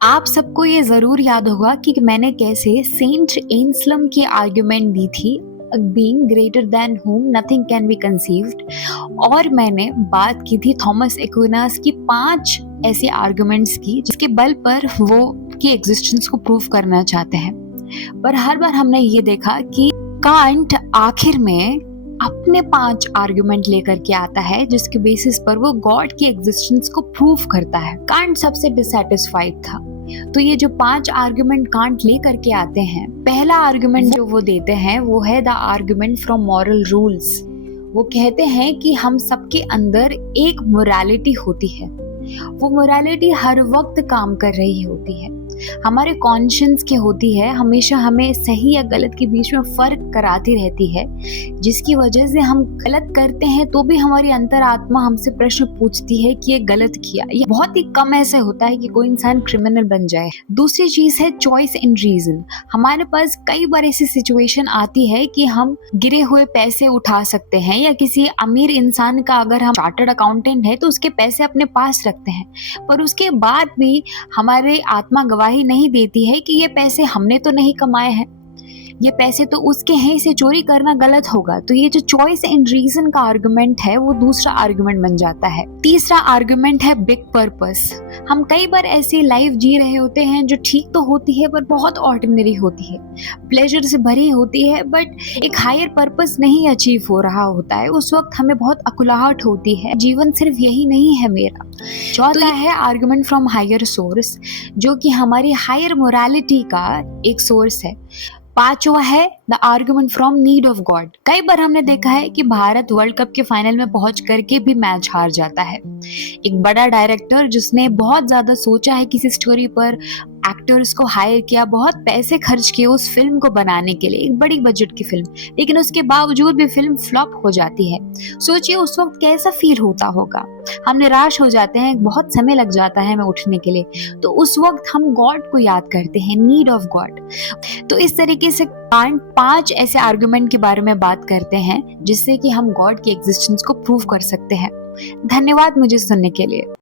आप सबको ये ज़रूर याद होगा कि मैंने कैसे सेंट एंसलम की आर्गुमेंट दी थी, being greater than whom nothing can be conceived. और मैंने बात की थी थॉमस एक्विनास की 5 ऐसे आर्गुमेंट्स की जिसके बल पर वो की एग्जिस्टेंस को प्रूव करना चाहते हैं। पर हर बार हमने ये देखा कि कांट आखिर में अपने 5 आर्गुमेंट लेकर के आता है जिसके बेसिस पर वो गॉड की एग्जिस्टेंस को प्रूव करता है। कांट सबसे डिसैटिस्फाइड था, तो ये जो 5 आर्गुमेंट कांट लेकर के आते हैं, पहला आर्गुमेंट जो वो देते हैं वो है the argument from moral rules. वो कहते हैं कि हम सबके अंदर एक मोरालिटी होती है, वो मोरालिटी हर वक्त काम कर रही होती है, हमारे कॉन्शियंस की होती है, हमेशा हमें सही या गलत के बीच में फर्क कराती रहती है, जिसकी वजह से हम गलत करते हैं तो भी हमारी अंतरात्मा हमसे प्रश्न पूछती है कि ये गलत किया। ये बहुत ही कम ऐसे होता है कि कोई इंसान क्रिमिनल बन जाए। दूसरी चीज है चॉइस इन रीजन। हमारे पास कई बार ऐसी सिचुएशन आती है कि हम गिरे हुए पैसे उठा सकते हैं, या किसी अमीर इंसान का अगर हम चार्टर्ड अकाउंटेंट है तो उसके पैसे अपने पास रखते हैं, पर उसके बाद भी हमारे आत्मा गवाही नहीं देती है कि ये पैसे हमने तो नहीं कमाए हैं, ये पैसे तो उसके हैं, इसे चोरी करना गलत होगा। तो ये जो चॉइस इन रीजन का आर्गुमेंट है वो दूसरा आर्गुमेंट बन जाता है। तीसरा आर्गुमेंट है बिग पर्पस। हम कई बार ऐसी लाइफ जी रहे होते हैं जो ठीक तो होती है पर बहुत ऑर्डिनरी होती है, प्लेजर से भरी होती है, बट एक हायर पर्पस नहीं अचीव हो रहा होता है। उस वक्त हमें बहुत अकुलाहट होती है, जीवन सिर्फ यही नहीं है मेरा। चौथा है आर्गुमेंट फ्रॉम हायर सोर्स, जो कि हमारी हायर मोरालिटी का एक सोर्स है। पांचवा है the argument from need of God. कई बार हमने देखा है कि भारत वर्ल्ड कप के फाइनल में पहुंच करके भी मैच हार जाता है। एक बड़ा डायरेक्टर जिसने बहुत ज्यादा सोचा है किसी स्टोरी पर, एक्टर्स को हायर किया, बहुत पैसे खर्च किए उस फिल्म को बनाने के लिए, एक बड़ी बजट की फिल्म, लेकिन उसके बावजूद भी फिल्म फ्लॉप हो जाती है। सोचिए उस वक्त कैसा फील होता होगा। हम निराश हो जाते हैं, बहुत समय लग जाता है हमें उठने के लिए, तो उस वक्त हम गॉड को याद करते हैं, नीड ऑफ गॉड। तो इस तरीके से कांट 5 ऐसे आर्गुमेंट के बारे में बात करते हैं जिससे कि हम गॉड की एग्जिस्टेंस को प्रूव कर सकते हैं। धन्यवाद मुझे सुनने के लिए।